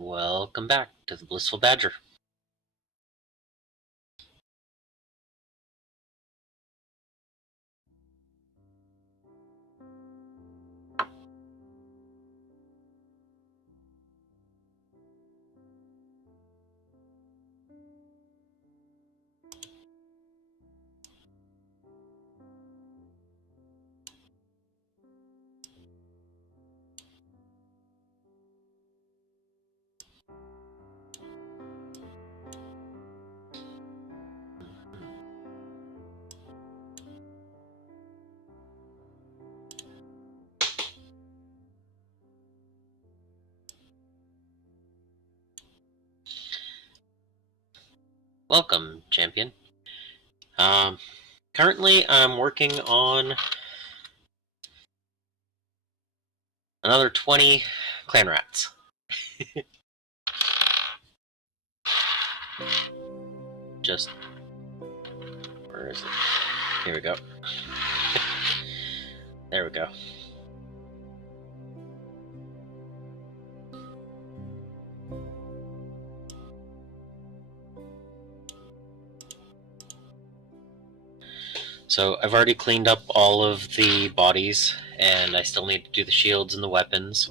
Welcome back to the Blissful Badger. Welcome, champion. Currently I'm working on another 20 clan rats. Just... where is it? Here we go. There we go. So I've already cleaned up all of the bodies, and I still need to do the shields and the weapons.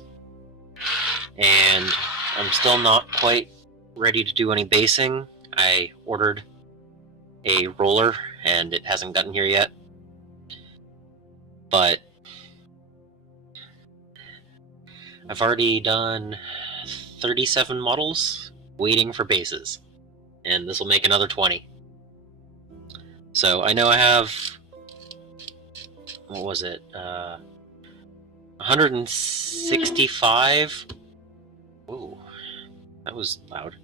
And I'm still not quite ready to do any basing. I ordered a roller, and it hasn't gotten here yet. But I've already done 37 models waiting for bases, and this will make another 20. So I know I have, what was it, 165. Ooh, that was loud.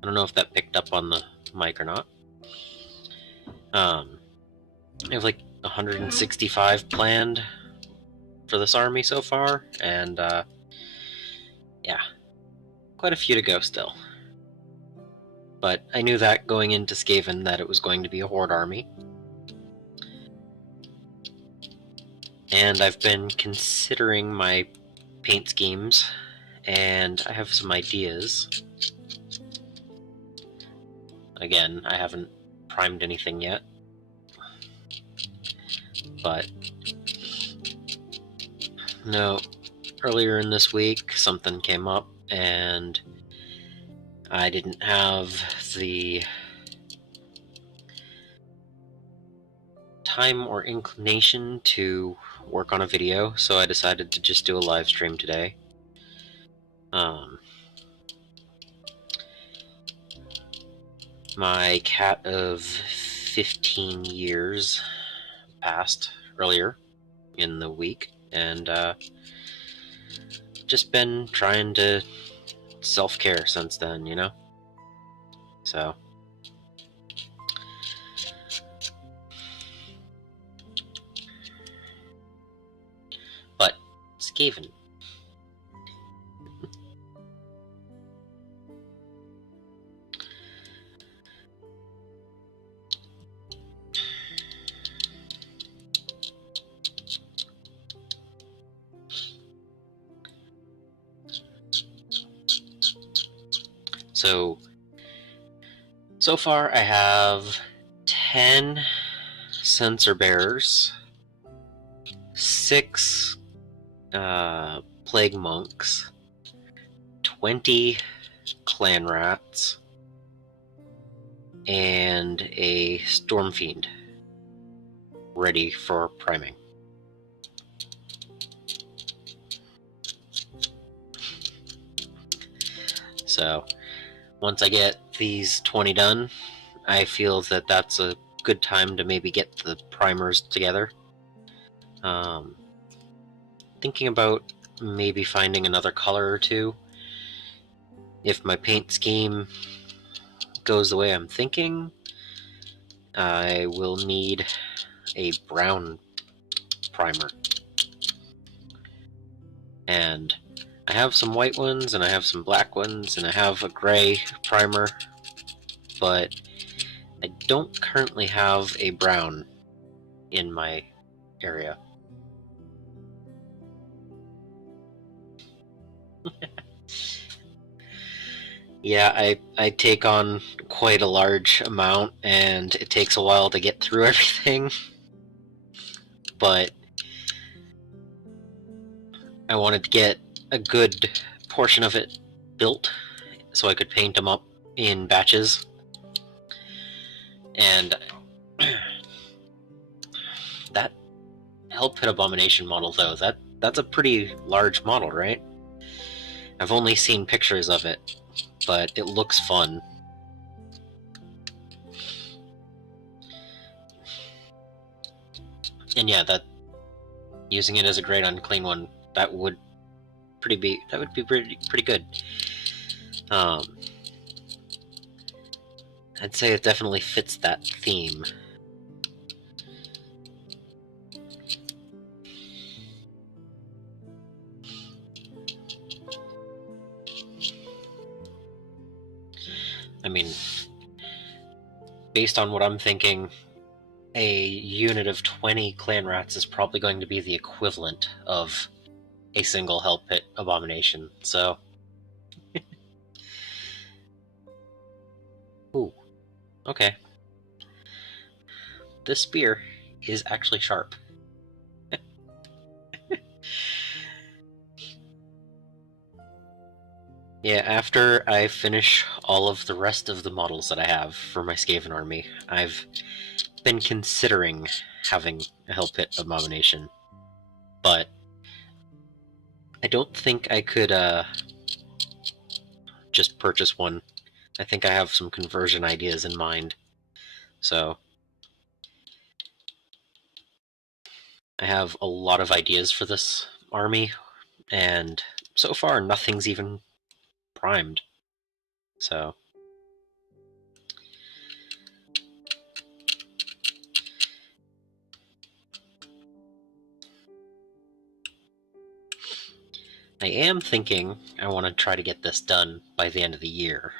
I don't know if that picked up on the mic or not. I have like 165 planned for this army so far, and yeah, quite a few to go still. But I knew that going into Skaven that it was going to be a horde army. And I've been considering my paint schemes, and I have some ideas. Again, I haven't primed anything yet, but no, earlier in this week something came up and I didn't have the time or inclination to work on a video, so I decided to just do a live stream today. My cat of 15 years passed earlier in the week, and just been trying to self-care since then, you know? So but Skaven. So far I have 10 sensor bearers, 6 plague monks, 20 clan rats, and a storm fiend ready for priming. So once I get these 20 done, I feel that that's a good time to maybe get the primers together. Thinking about maybe finding another color or two. If my paint scheme goes the way I'm thinking, I will need a brown primer. And I have some white ones, and I have some black ones, and I have a gray primer, but I don't currently have a brown in my area. Yeah, I take on quite a large amount, and it takes a while to get through everything. But I wanted to get a good portion of it built, so I could paint them up in batches. And that Hell Pit Abomination model, though, that's a pretty large model, right? I've only seen pictures of it, but it looks fun. And yeah, that using it as a Great Unclean one, that would be pretty good. I'd say it definitely fits that theme. I mean, based on what I'm thinking, a unit of 20 clan rats is probably going to be the equivalent of a single Hell Pit Abomination, so... Ooh, okay. This spear is actually sharp. Yeah, after I finish all of the rest of the models that I have for my Skaven army, I've been considering having a Hell Pit Abomination, but I don't think I could just purchase one. I think I have some conversion ideas in mind, so I have a lot of ideas for this army, and so far nothing's even primed, so... I am thinking I want to try to get this done by the end of the year.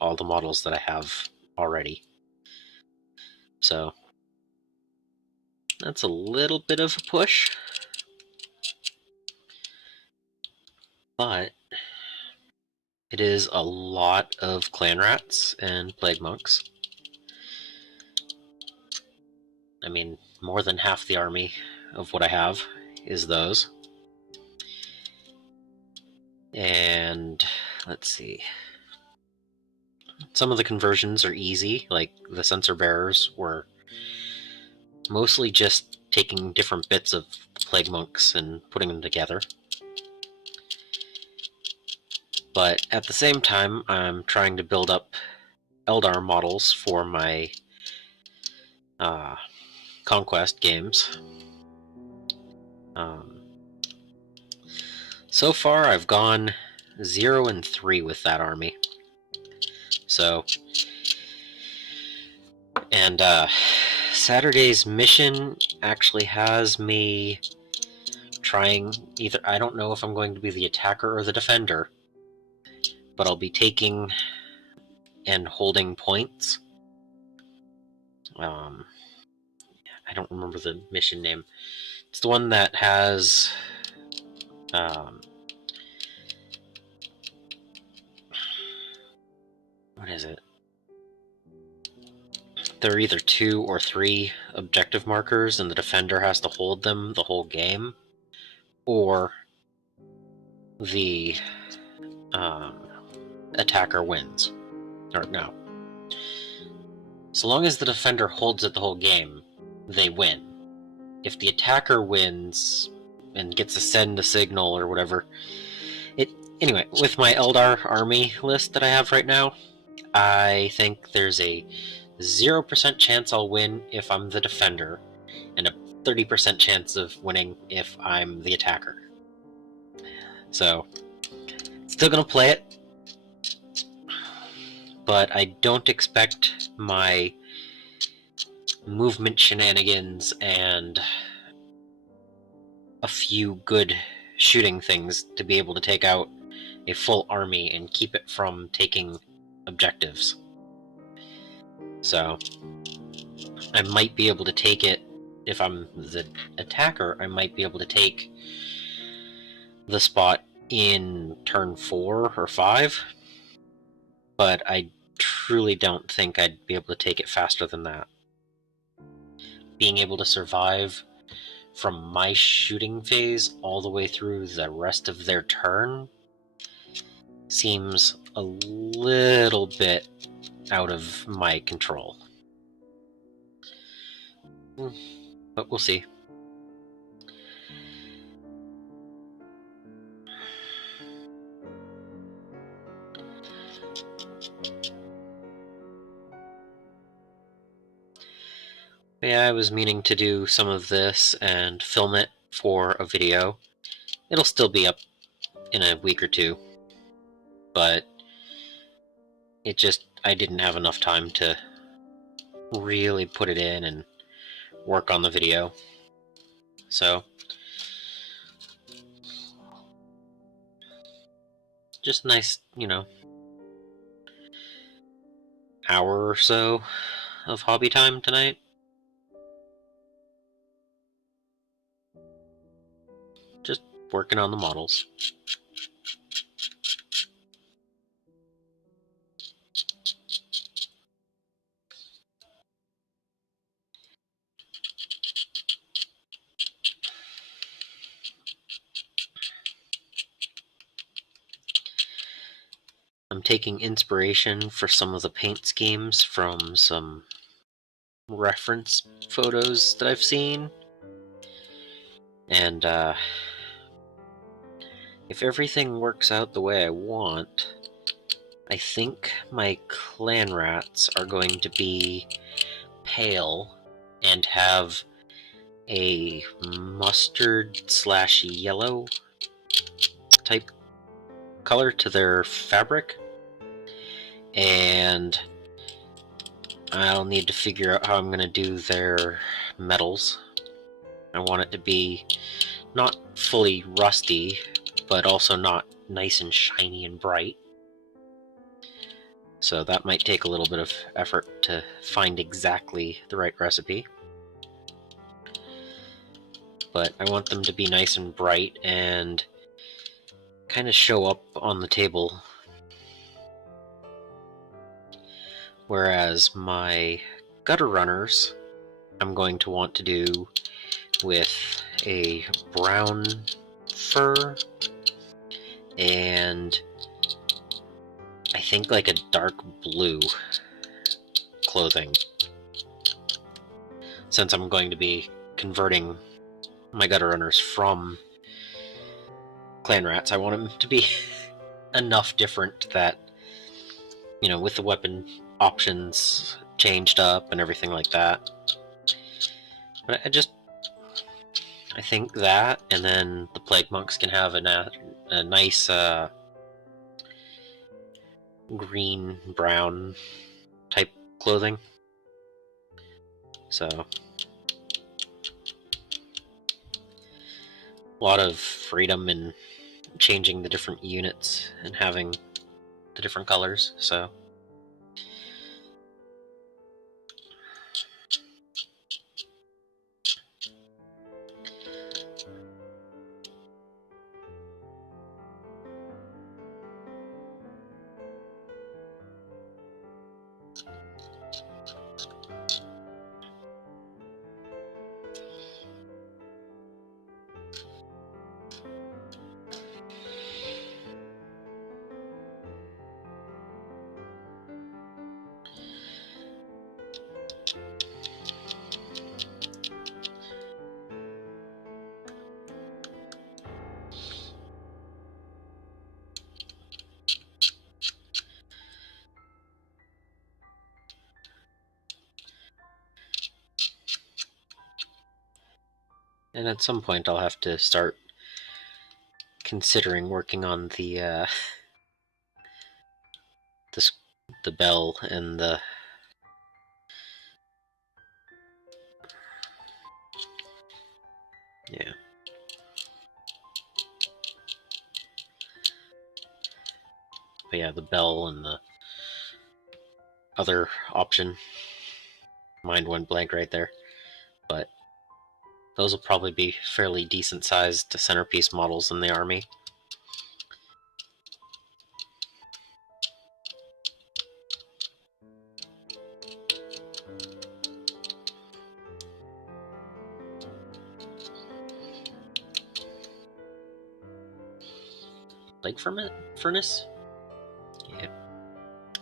All the models that I have already. So that's a little bit of a push. But it is a lot of clan rats and plague monks. I mean, more than half the army of what I have is those. And let's see. Some of the conversions are easy, like the sensor bearers were mostly just taking different bits of plague monks and putting them together. But at the same time, I'm trying to build up Eldar models for my Conquest games. So far, I've gone 0 and 3 with that army. So, and Saturday's mission actually has me trying either... I don't know if I'm going to be the attacker or the defender, but I'll be taking and holding points. I don't remember the mission name. It's the one that has... what is it? There are either 2 or 3 objective markers, and the defender has to hold them the whole game, or the attacker wins. Or no. So long as the defender holds it the whole game, they win. If the attacker wins and gets to send a signal or whatever... Anyway, with my Eldar army list that I have right now, I think there's a 0% chance I'll win if I'm the defender, and a 30% chance of winning if I'm the attacker. So, still gonna play it, but I don't expect my movement shenanigans and a few good shooting things to be able to take out a full army and keep it from taking objectives. So, I might be able to take it. If I'm the attacker, I might be able to take the spot in turn 4 or 5. but I truly don't think I'd be able to take it faster than that. Being able to survive from my shooting phase all the way through the rest of their turn seems a little bit out of my control. But we'll see. Yeah, I was meaning to do some of this and film it for a video. It'll still be up in a week or two, but I didn't have enough time to really put it in and work on the video. So, just nice, hour or so of hobby time tonight. Just working on the models. I'm taking inspiration for some of the paint schemes from some reference photos that I've seen. And if everything works out the way I want, I think my clan rats are going to be pale and have a mustard/yellow type color to their fabric, and I'll need to figure out how I'm going to do their metals. I want it to be not fully rusty, but also not nice and shiny and bright. So that might take a little bit of effort to find exactly the right recipe. But I want them to be nice and bright and kind of show up on the table. Whereas my gutter runners, I'm going to want to do with a brown fur and I think like a dark blue clothing. Since I'm going to be converting my gutter runners from clan rats, I want them to be enough different that, with the weapon options changed up and everything like that. But I think that, and then the plague monks can have a nice green brown type clothing. So a lot of freedom in changing the different units and having the different colors. So and at some point I'll have to start considering working on the bell and the yeah. But yeah, the bell and the other option. Mind went blank right there. But those will probably be fairly decent sized centerpiece models in the army. Leg furnace?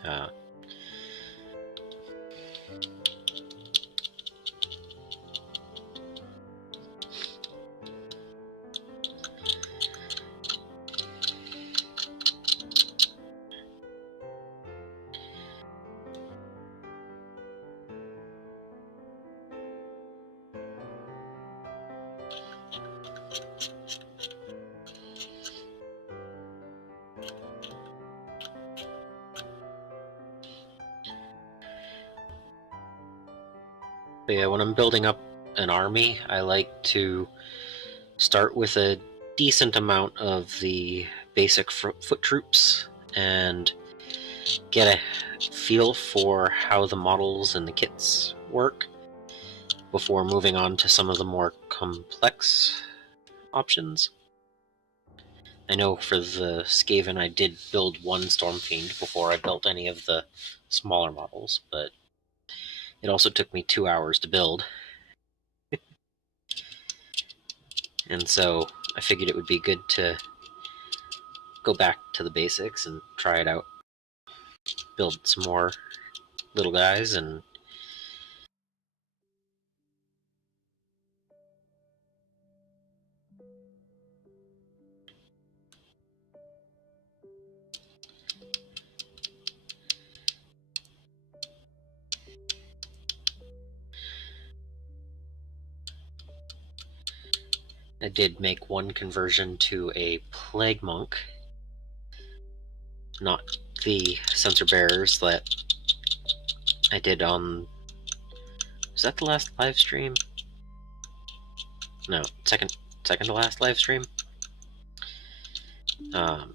Yeah. But yeah, when I'm building up an army, I like to start with a decent amount of the basic foot troops and get a feel for how the models and the kits work before moving on to some of the more complex options. I know for the Skaven I did build one Stormfiend before I built any of the smaller models, but it also took me 2 hours to build. And so I figured it would be good to go back to the basics and try it out. Build some more little guys and I did make one conversion to a Plague Monk, not the sensor bearers that I did on... Was that the last live stream? No, second to last live stream. But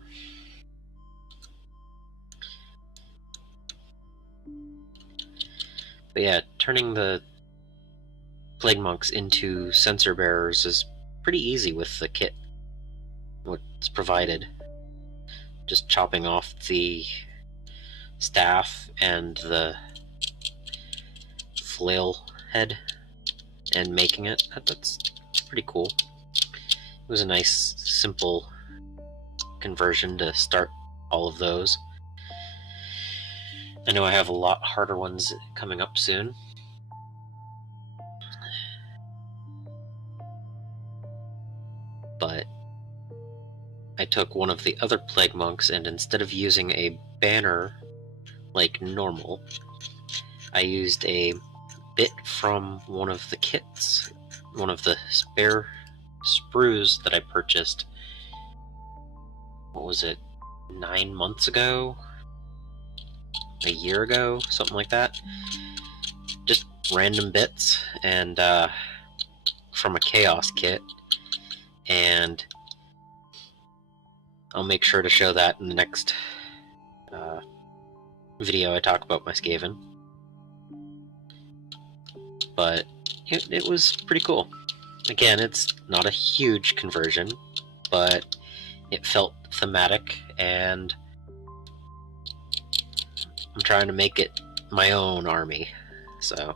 yeah, turning the Plague Monks into sensor bearers is pretty easy with the kit, what's provided. Just chopping off the staff and the flail head and making it. That's pretty cool. It was a nice, simple conversion to start all of those. I know I have a lot harder ones coming up soon. But I took one of the other Plague Monks, and instead of using a banner like normal, I used a bit from one of the kits, one of the spare sprues that I purchased, what was it, 9 months ago? A year ago? Something like that. Just random bits, and from a Chaos kit, and I'll make sure to show that in the next video I talk about my Skaven. But it was pretty cool. Again, it's not a huge conversion, but it felt thematic, and I'm trying to make it my own army, so...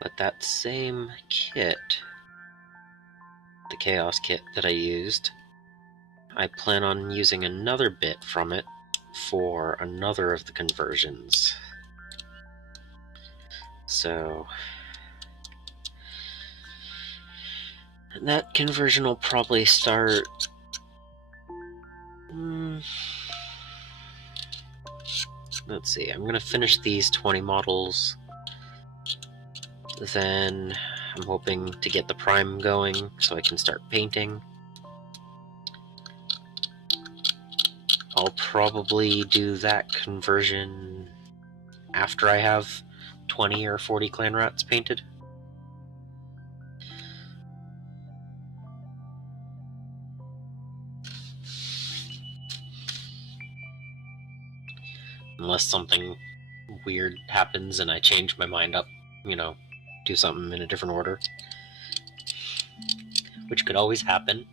But that same kit, the Chaos kit that I used, I plan on using another bit from it for another of the conversions. So that conversion will probably start... let's see, I'm going to finish these 20 models. Then I'm hoping to get the prime going so I can start painting. I'll probably do that conversion after I have 20 or 40 clan rats painted. Unless something weird happens and I change my mind up, you know, do something in a different order. Which could always happen.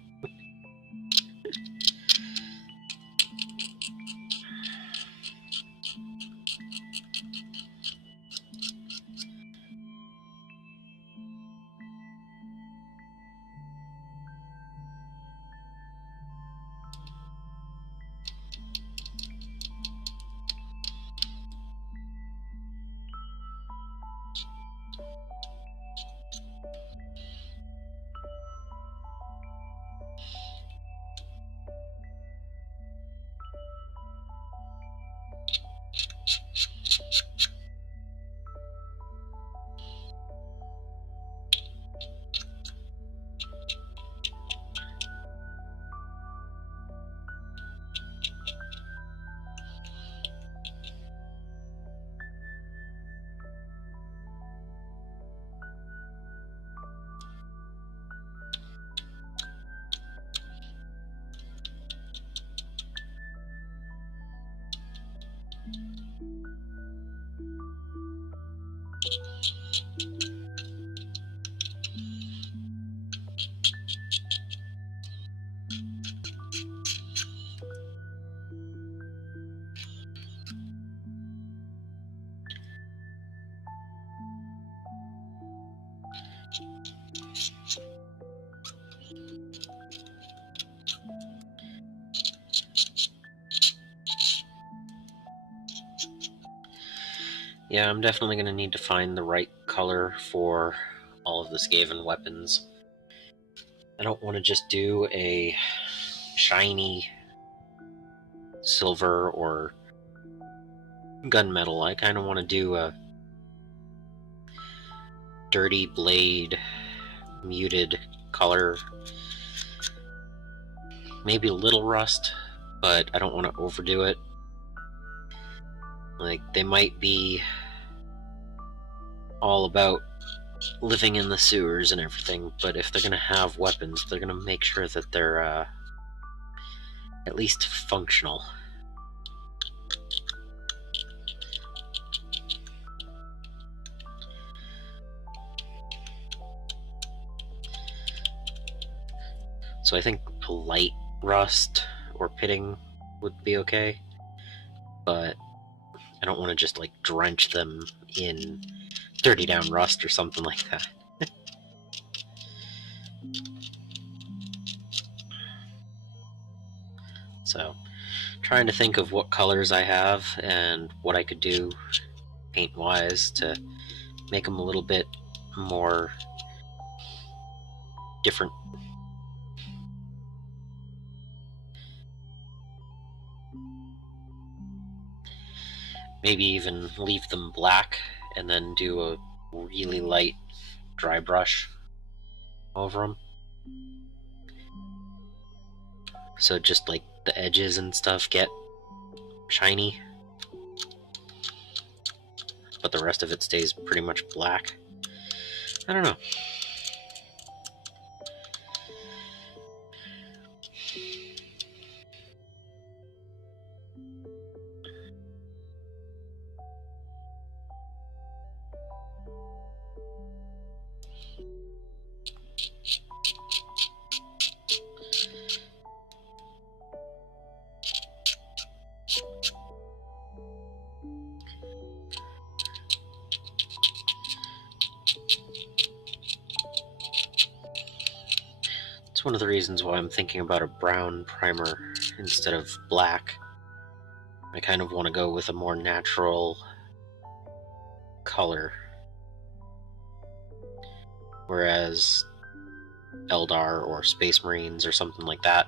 Yeah, I'm definitely going to need to find the right color for all of the Skaven weapons. I don't want to just do a shiny silver or gunmetal. I kind of want to do a dirty blade, muted color. Maybe a little rust, but I don't want to overdo it. Like, they might be all about living in the sewers and everything, but if they're going to have weapons, they're going to make sure that they're at least functional. So I think polite rust or pitting would be okay, but I don't want to just like drench them in 30 down rust or something like that. So trying to think of what colors I have and what I could do paint wise to make them a little bit more different. Maybe even leave them black and then do a really light dry brush over them. So just like the edges and stuff get shiny, but the rest of it stays pretty much black. I don't know. one of the reasons why I'm thinking about a brown primer instead of black. I kind of want to go with a more natural color, whereas Eldar or Space Marines or something like that,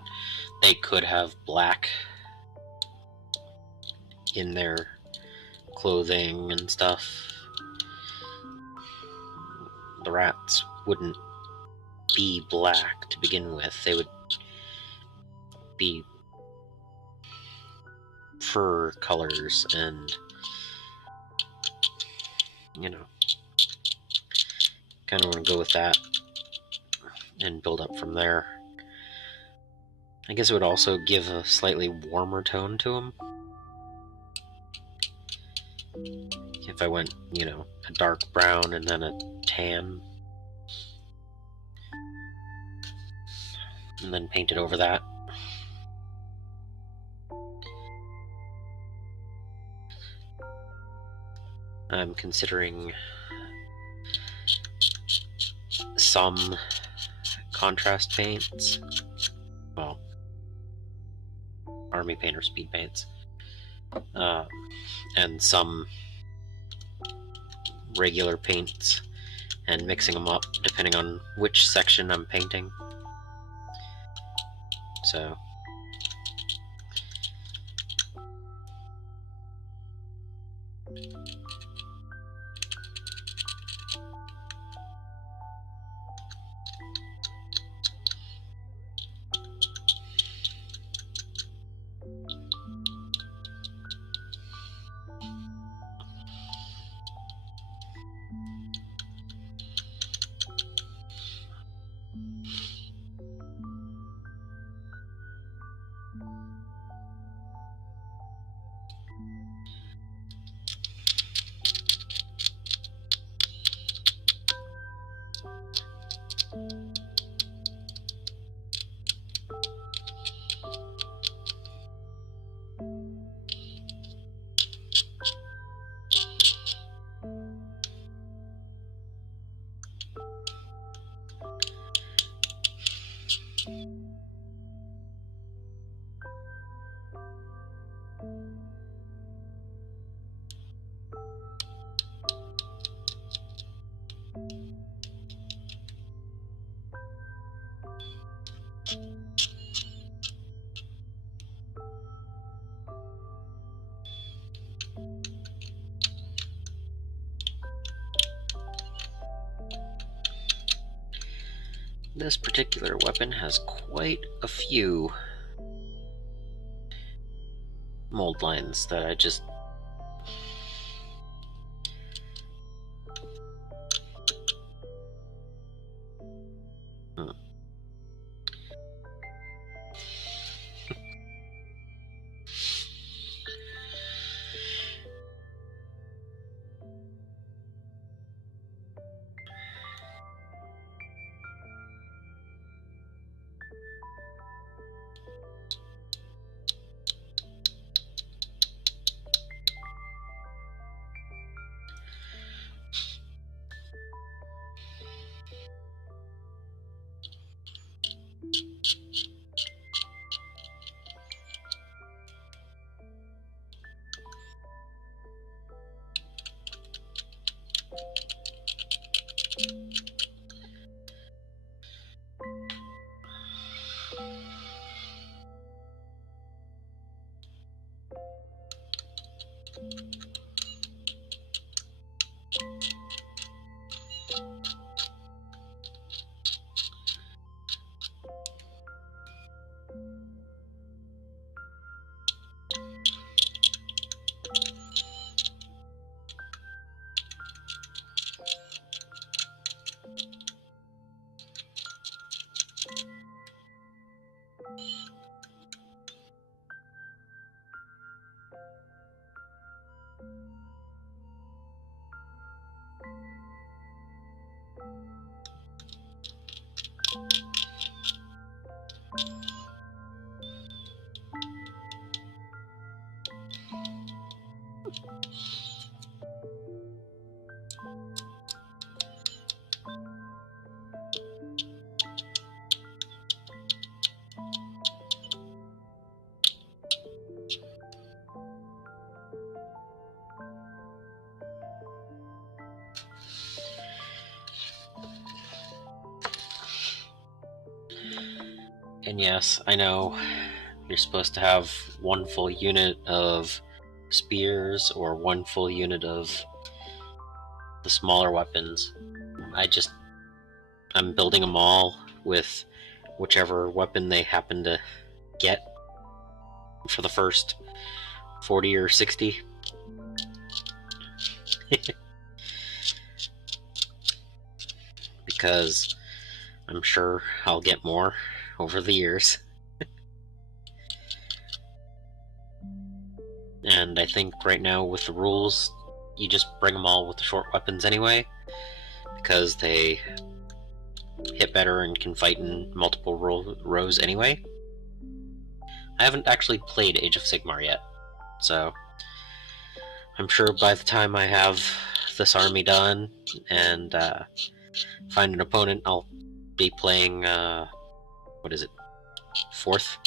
they could have black in their clothing and stuff. The rats wouldn't be black to begin with. They would be fur colors, and you know, kind of want to go with that and build up from there. I guess it would also give a slightly warmer tone to them. If I went, you know, a dark brown and then a tan, and then painted over that. I'm considering some contrast paints. Well, army paint or speed paints. And some regular paints, and mixing them up depending on which section I'm painting. So this particular weapon has quite a few mold lines that I just... And yes, I know you're supposed to have one full unit of spears or one full unit of the smaller weapons. I'm building them all with whichever weapon they happen to get for the first 40 or 60. Because I'm sure I'll get more over the years. And I think right now with the rules, you just bring them all with the short weapons anyway, because they hit better and can fight in multiple rows anyway. I haven't actually played Age of Sigmar yet, so I'm sure by the time I have this army done and find an opponent, I'll be playing, what is it, 4th?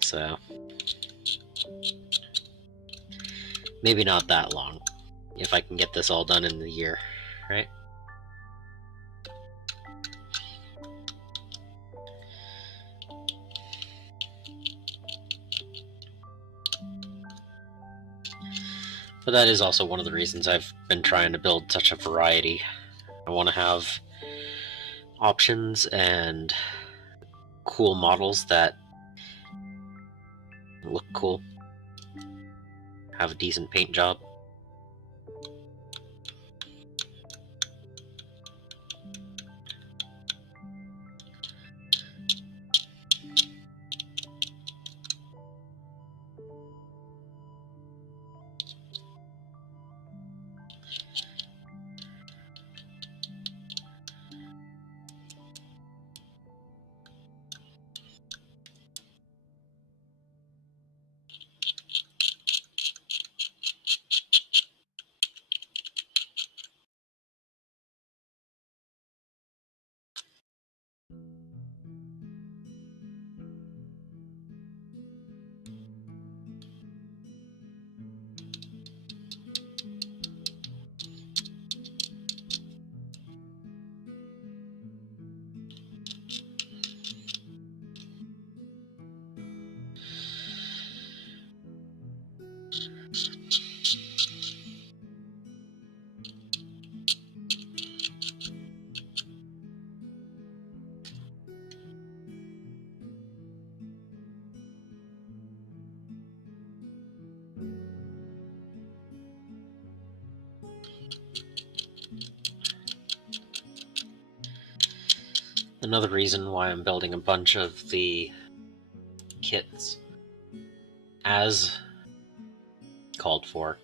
So maybe not that long, if I can get this all done in the year, right? But that is also one of the reasons I've been trying to build such a variety. I want to have options and cool models that look cool, have a decent paint job. Another reason why I'm building a bunch of the kits as called for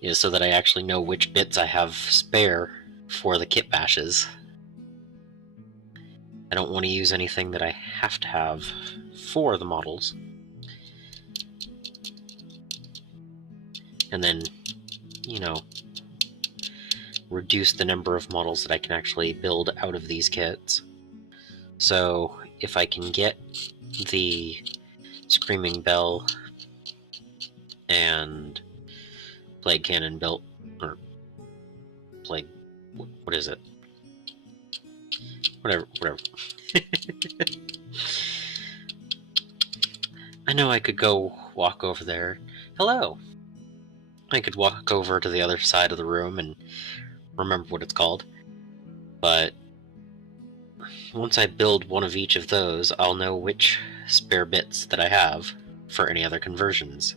is so that I actually know which bits I have spare for the kit bashes. I don't want to use anything that I have to have for the models. And then, you know, reduce the number of models that I can actually build out of these kits. So if I can get the Screaming Bell and Plague Cannon built, or Plague, what is it? Whatever. I know I could go walk over there. Hello! I could walk over to the other side of the room and remember what it's called. But once I build one of each of those, I'll know which spare bits that I have for any other conversions.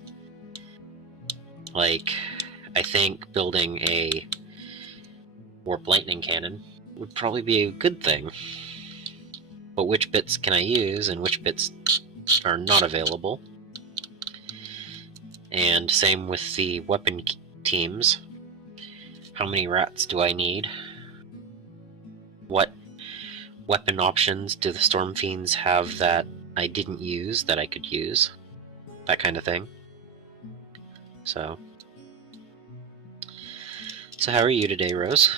Like, I think building a Warp Lightning Cannon would probably be a good thing. But which bits can I use and which bits are not available? And same with the weapon teams. How many rats do I need? What weapon options do the Storm Fiends have that I didn't use that I could use? That kind of thing. So how are you today, Rose?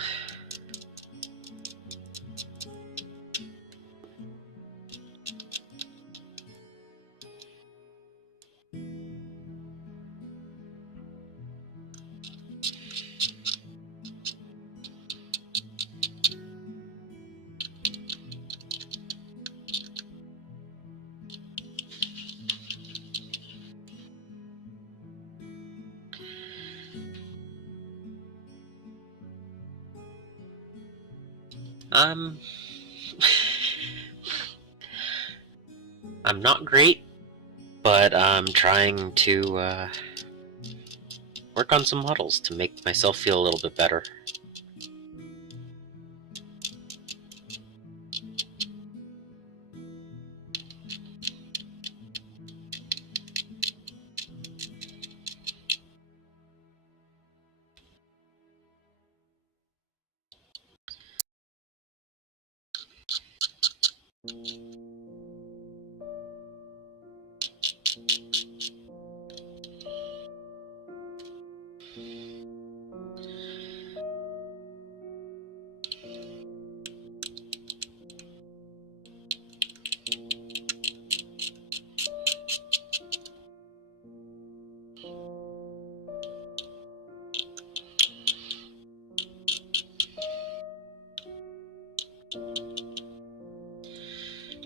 I'm not great, but I'm trying to work on some models to make myself feel a little bit better.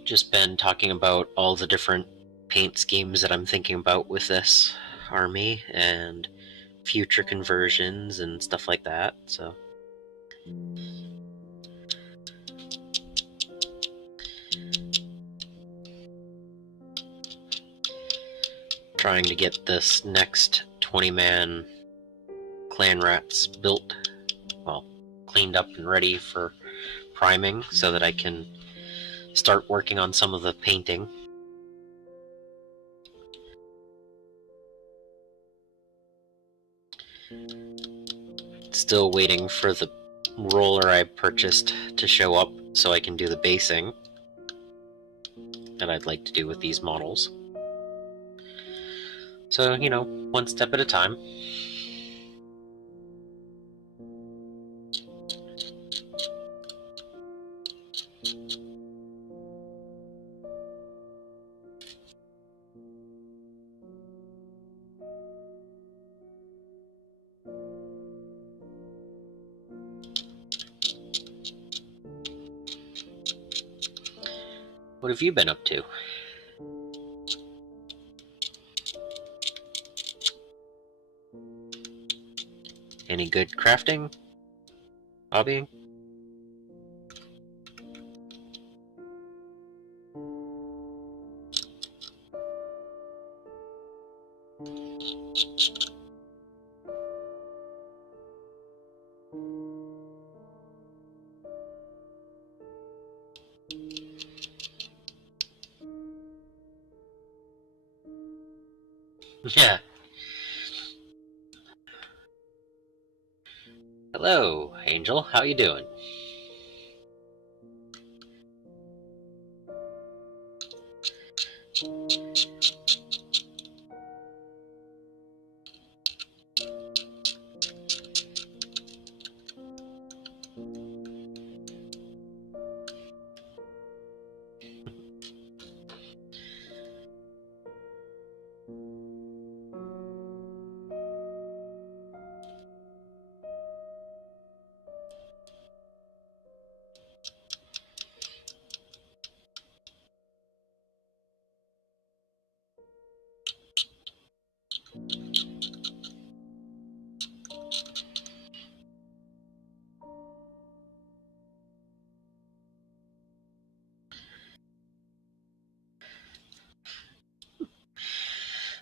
Just been talking about all the different paint schemes that I'm thinking about with this army and future conversions and stuff like that, so trying to get this next 20-man clan rats built, well, cleaned up and ready for priming so that I can start working on some of the painting. Still waiting for the roller I purchased to show up so I can do the basing that I'd like to do with these models. So, you know, one step at a time. What have you been up to? Any good crafting? Hobbying? Yeah. Hello, Angel. How you doing?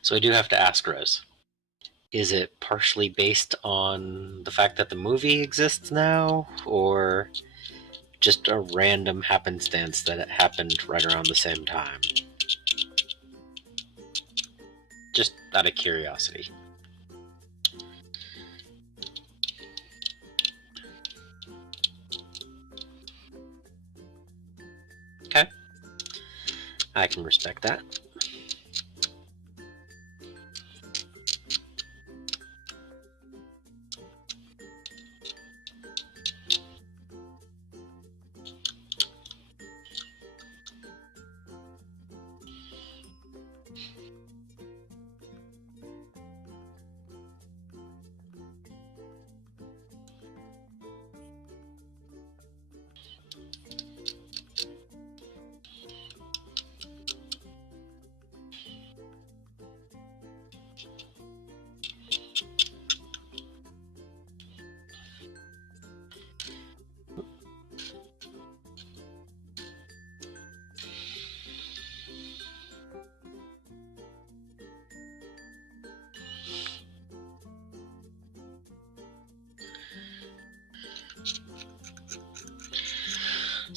So I do have to ask, Rose, is it partially based on the fact that the movie exists now, or just a random happenstance that it happened right around the same time? Just out of curiosity. Okay. I can respect that.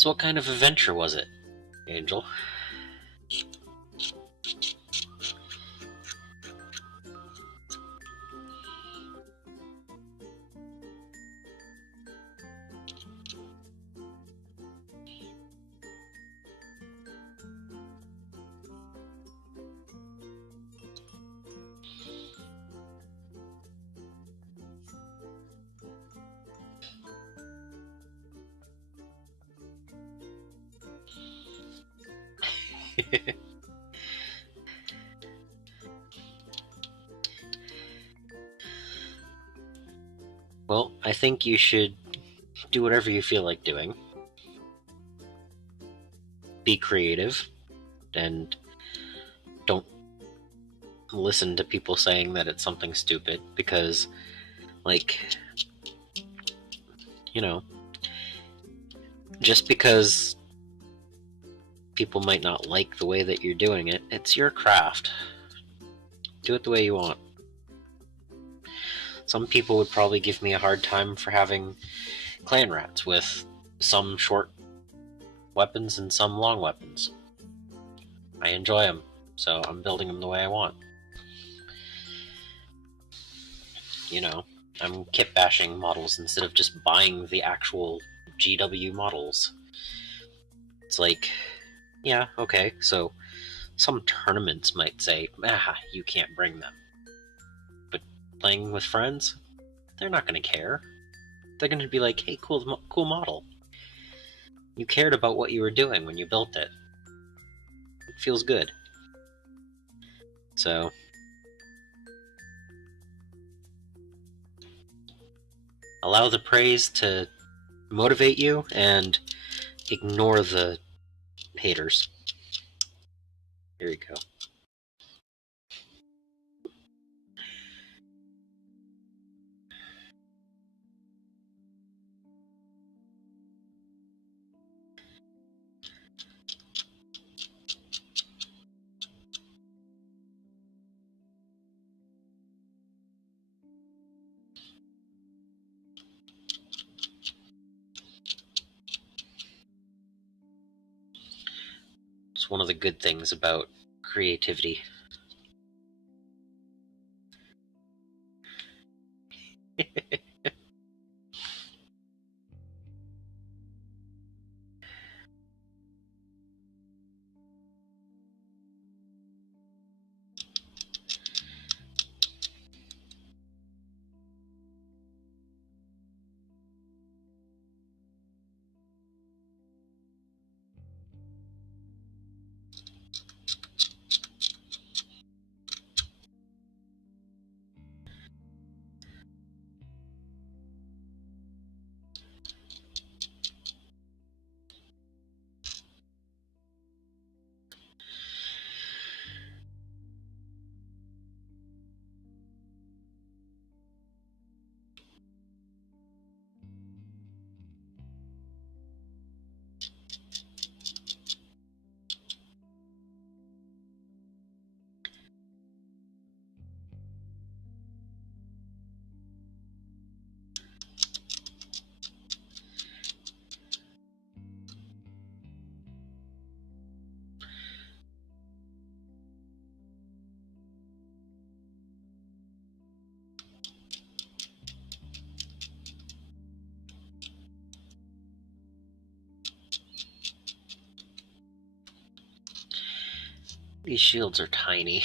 So what kind of adventure was it, Angel? Well, I think you should do whatever you feel like doing. Be creative, and don't listen to people saying that it's something stupid, because, like, you know, just because people might not like the way that you're doing it, it's your craft. Do it the way you want. Some people would probably give me a hard time for having clan rats with some short weapons and some long weapons. I enjoy them, so I'm building them the way I want. You know, I'm kit bashing models instead of just buying the actual GW models. It's like, yeah, okay, so some tournaments might say, you can't bring them. But playing with friends, they're not going to care. They're going to be like, hey, cool model. You cared about what you were doing when you built it. It feels good. So, allow the praise to motivate you and ignore the haters. Here you go. It's one of the good things about creativity. These shields are tiny.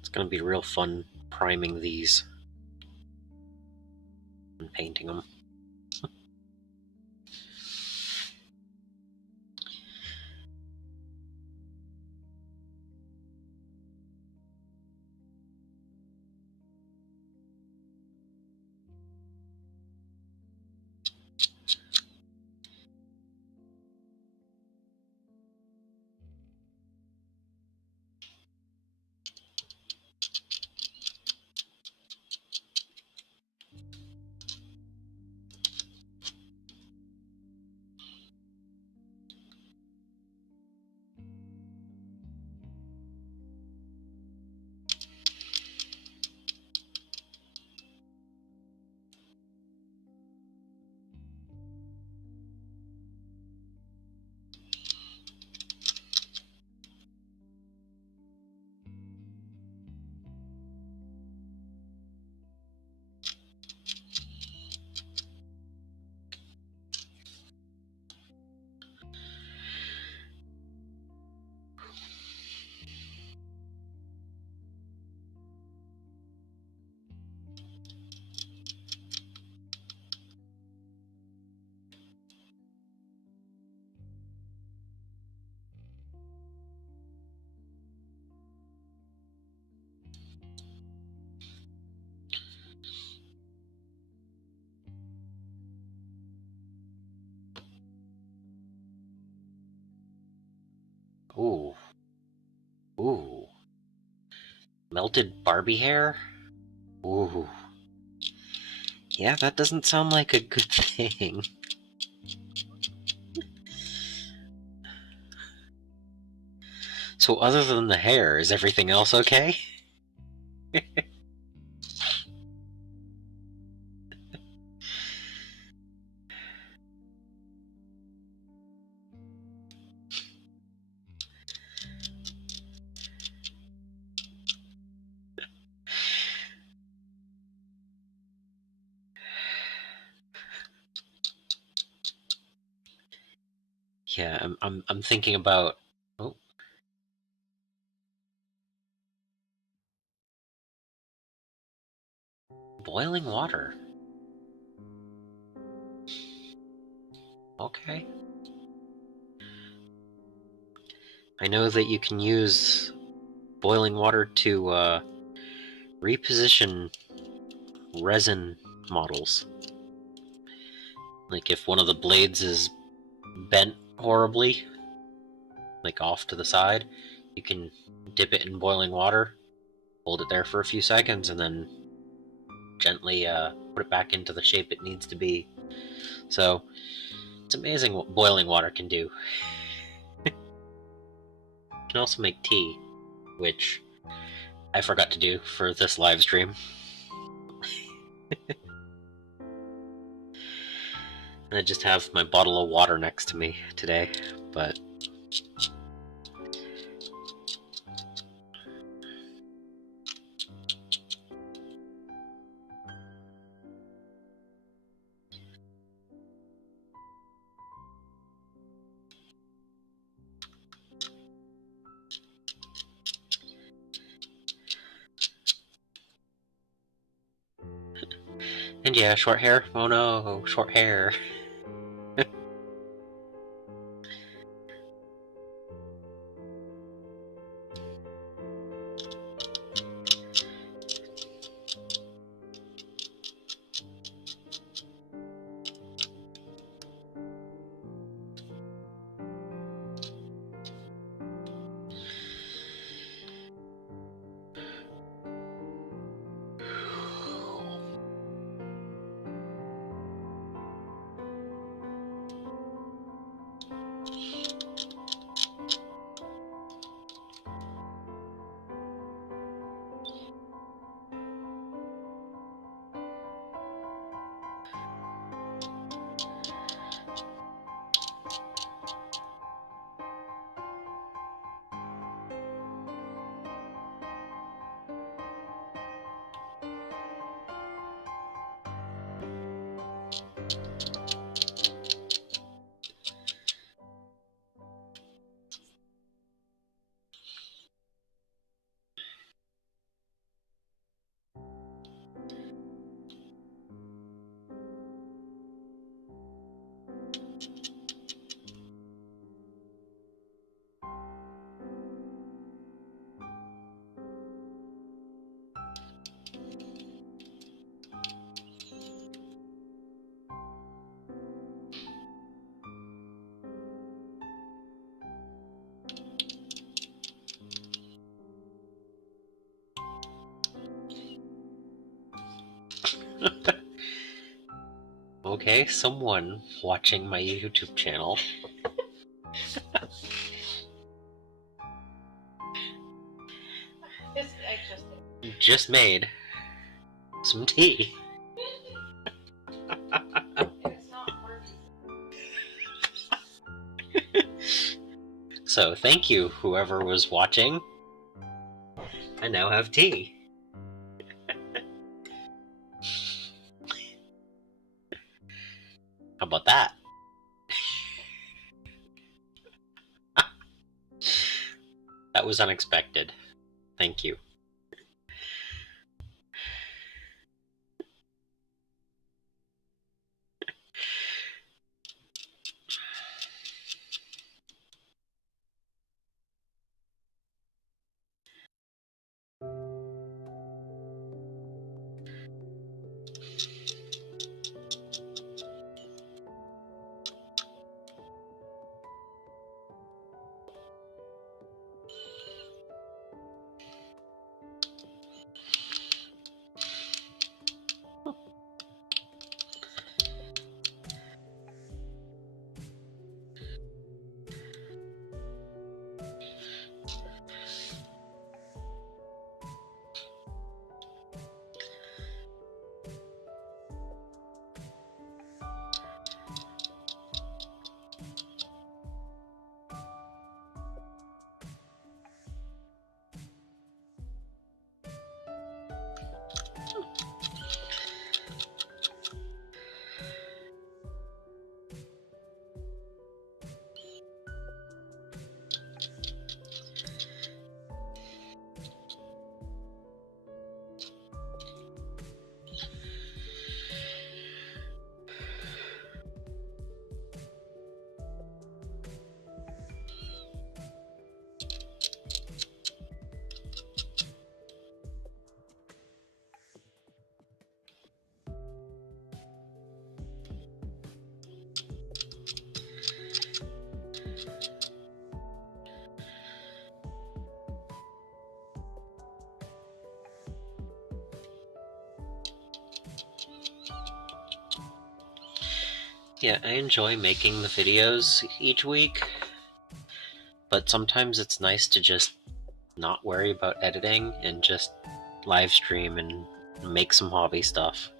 It's going to be real fun priming these and painting them. Melted Barbie hair? Ooh. Yeah, that doesn't sound like a good thing. So other than the hair, is everything else okay? Yeah, I'm thinking about... Oh. Boiling water. Okay. I know that you can use boiling water to reposition resin models. Like if one of the blades is bent horribly, like off to the side, you can dip it in boiling water, hold it there for a few seconds, and then gently put it back into the shape it needs to be. So it's amazing what boiling water can do. It can also make tea, which I forgot to do for this live stream. I just have my bottle of water next to me today, but... And yeah, short hair. Oh no, short hair. Okay, someone watching my YouTube channel. Just made some tea. So thank you, whoever was watching. I now have tea. How about that? That was unexpected. Thank you. Yeah, I enjoy making the videos each week, but sometimes it's nice to just not worry about editing and just live stream and make some hobby stuff.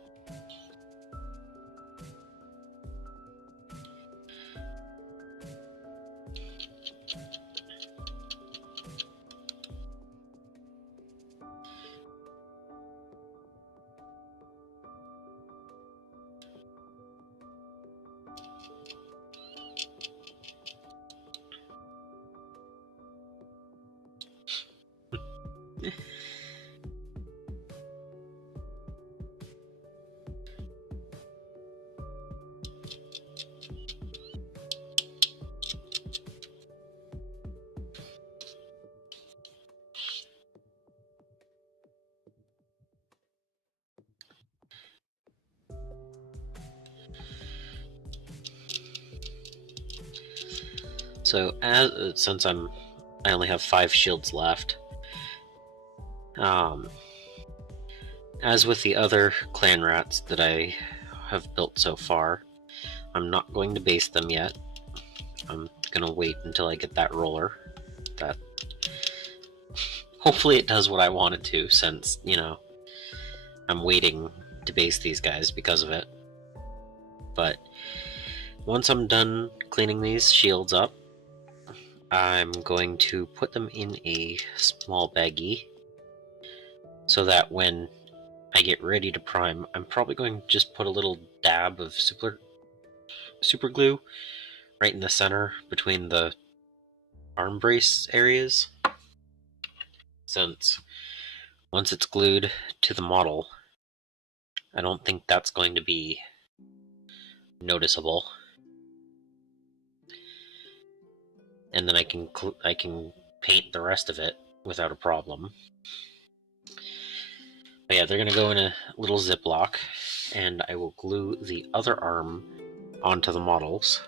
So since I only have 5 shields left, as with the other clan rats that I have built so far, I'm not going to base them yet. I'm gonna wait until I get that roller. That hopefully it does what I want it to, since, you know, I'm waiting to base these guys because of it. But once I'm done cleaning these shields up, I'm going to put them in a small baggie so that when I get ready to prime, I'm probably going to just put a little dab of super glue right in the center between the arm brace areas, since once it's glued to the model, I don't think that's going to be noticeable. And then I can paint the rest of it without a problem. But yeah, they're going to go in a little Ziploc, and I will glue the other arm onto the models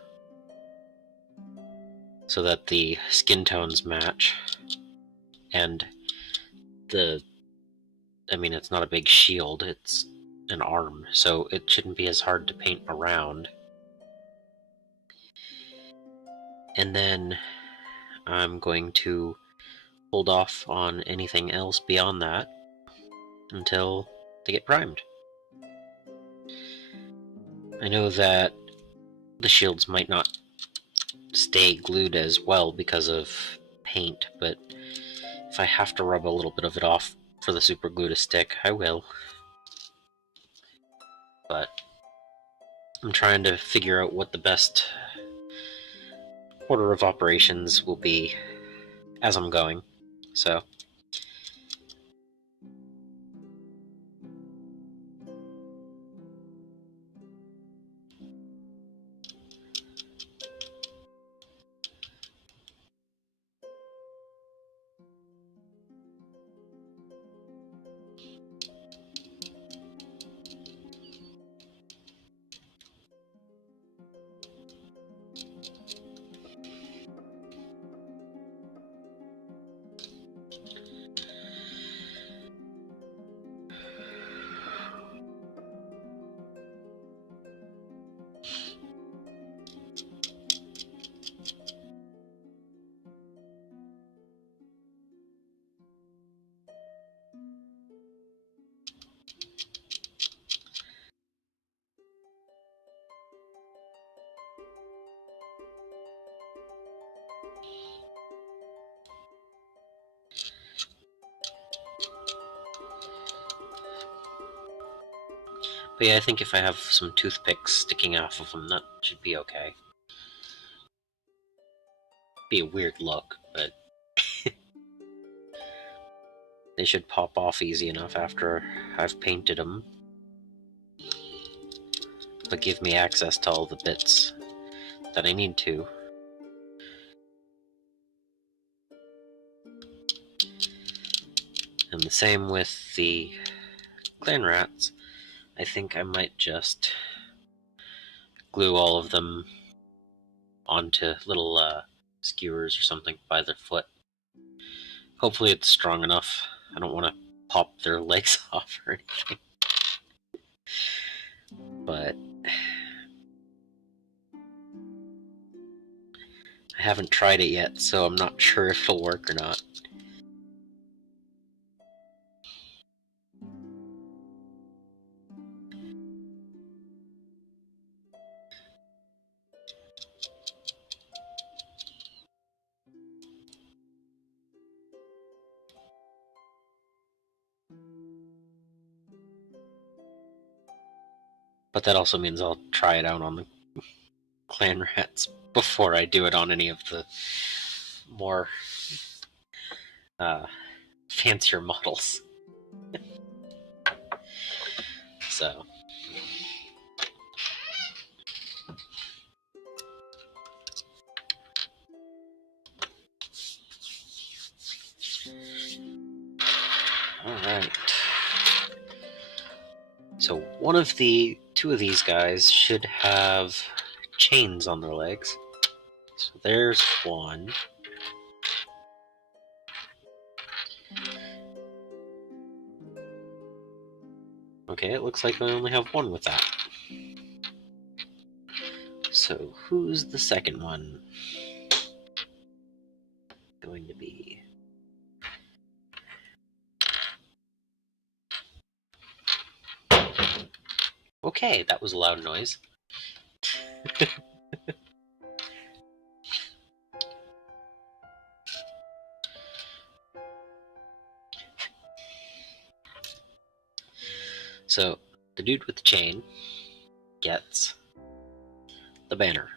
so that the skin tones match. And I mean, it's not a big shield, it's an arm, so it shouldn't be as hard to paint around. And then I'm going to hold off on anything else beyond that until they get primed. I know that the shields might not stay glued as well because of paint, but if I have to rub a little bit of it off for the super glue to stick, I will. But I'm trying to figure out what the best order of operations will be as I'm going, so. But yeah, I think if I have some toothpicks sticking off of them, that should be okay. Be a weird look, but they should pop off easy enough after I've painted them. But give me access to all the bits that I need to. And the same with the clan rats. I think I might just glue all of them onto little skewers or something by their foot. Hopefully it's strong enough. I don't want to pop their legs off or anything. But I haven't tried it yet, so I'm not sure if it'll work or not. But that also means I'll try it out on the clan rats before I do it on any of the more fancier models. So alright. So two of these guys should have chains on their legs. So there's one. Okay, it looks like I only have one with that. So who's the second one going to be? Okay, that was a loud noise. So the dude with the chain gets the banner.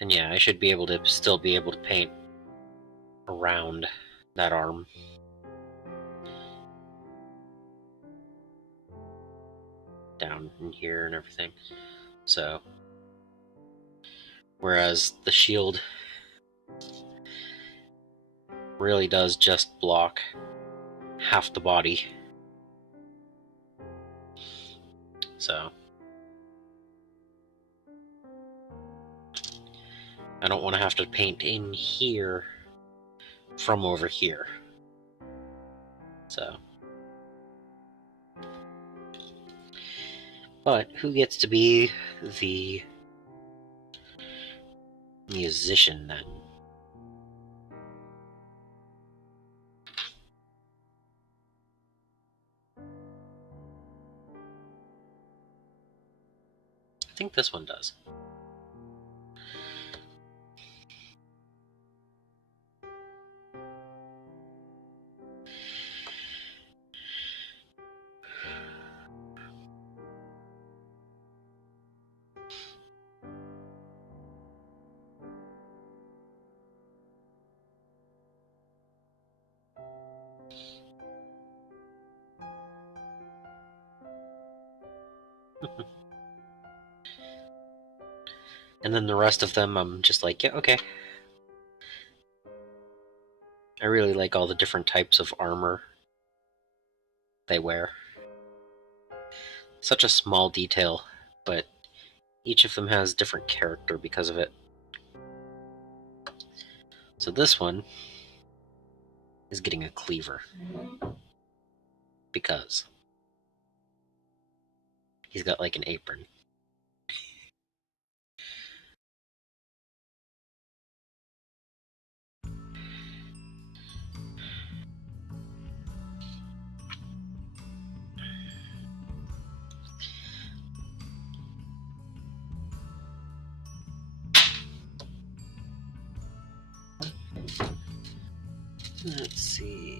And yeah, I should be able to still be able to paint around that arm. Down in here and everything. So, whereas the shield really does just block half the body. So, I don't want to have to paint in here from over here. So, but who gets to be the musician then? I think this one does. And then the rest of them, I'm just like, yeah, okay. I really like all the different types of armor they wear. Such a small detail, but each of them has different character because of it. So this one is getting a cleaver. Because he's got like an apron. Let's see.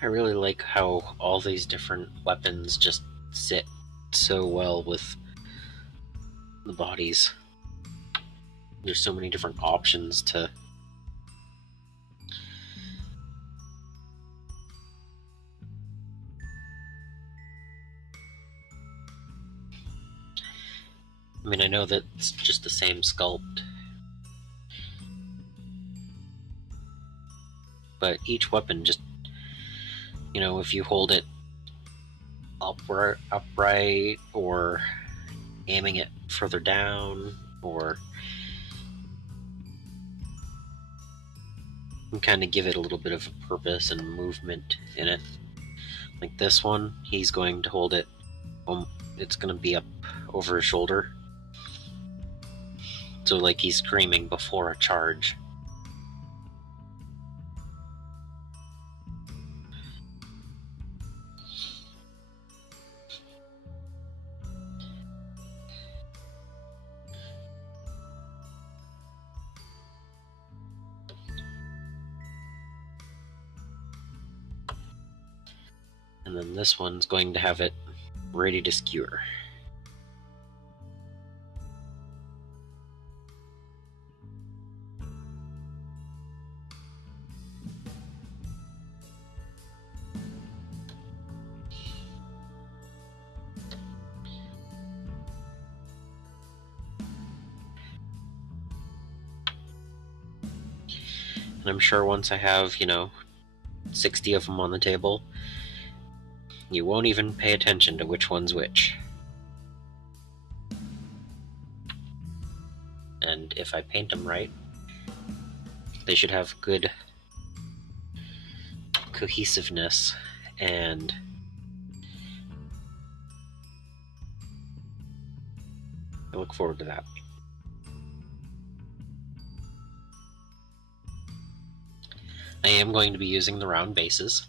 I really like how all these different weapons just sit so well with the bodies. There's so many different options to... I mean, I know that it's just the same sculpt, but each weapon just, you know, if you hold it upright or aiming it further down, or you kind of give it a little bit of a purpose and movement in it. Like this one, he's going to hold it, it's going to be up over his shoulder. So like he's screaming before a charge. And then this one's going to have it ready to skewer. And I'm sure once I have, you know, 60 of them on the table, you won't even pay attention to which one's which. And if I paint them right, they should have good cohesiveness, and I look forward to that. I am going to be using the round bases.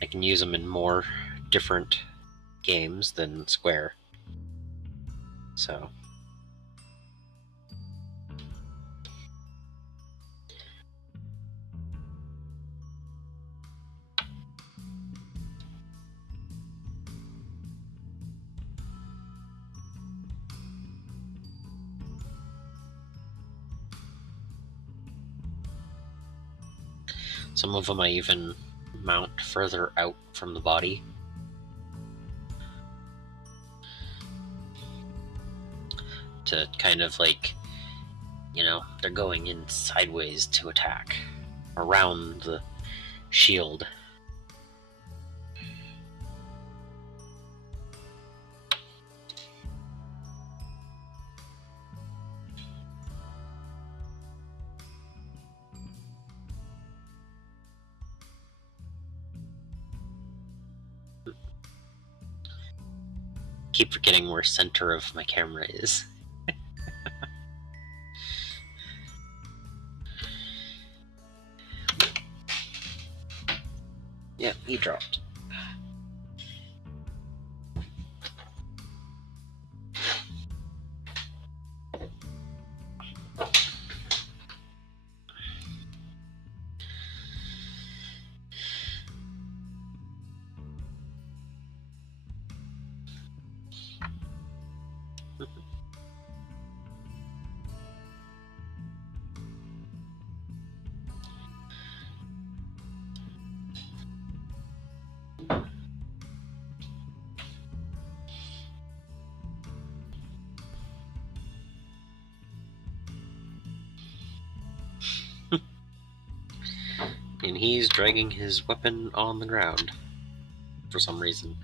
I can use them in more different games than square. So some of them I even mount further out from the body. To kind of like, you know, they're going in sideways to attack around the shield. Keep forgetting where center of my camera is. Yeah, he dropped. And he's dragging his weapon on the ground for some reason.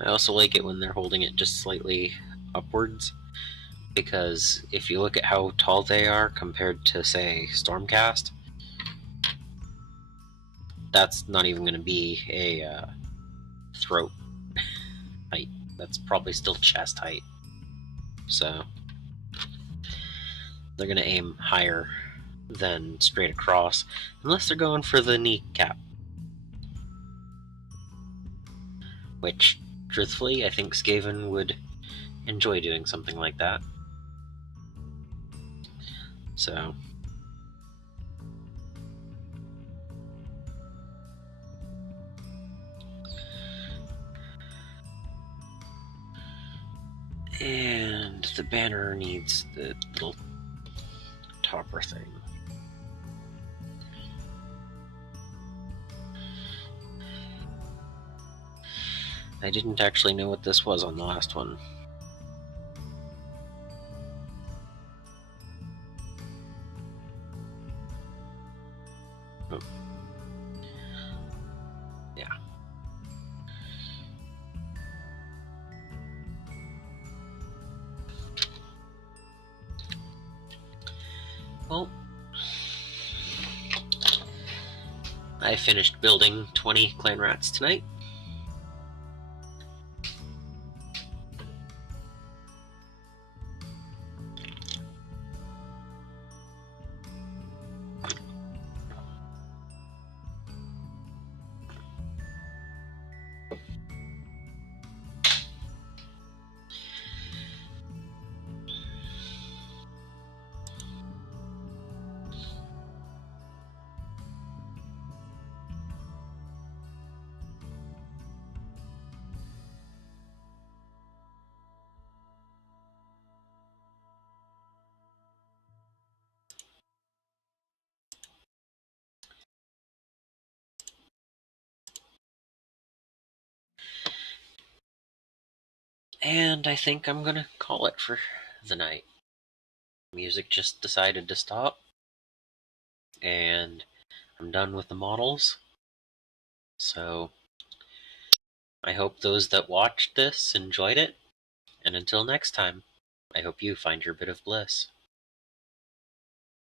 I also like it when they're holding it just slightly upwards, because if you look at how tall they are compared to, say, Stormcast, that's not even going to be a throat height. That's probably still chest height. So they're going to aim higher than straight across, unless they're going for the kneecap. Which, truthfully, I think Skaven would enjoy doing something like that. So... And the banner needs the little topper thing. I didn't actually know what this was on the last one. Oh. Yeah. Well, I finished building 20 clan rats tonight. And I think I'm gonna call it for the night. Music just decided to stop, and I'm done with the models. So I hope those that watched this enjoyed it, and until next time, I hope you find your bit of bliss.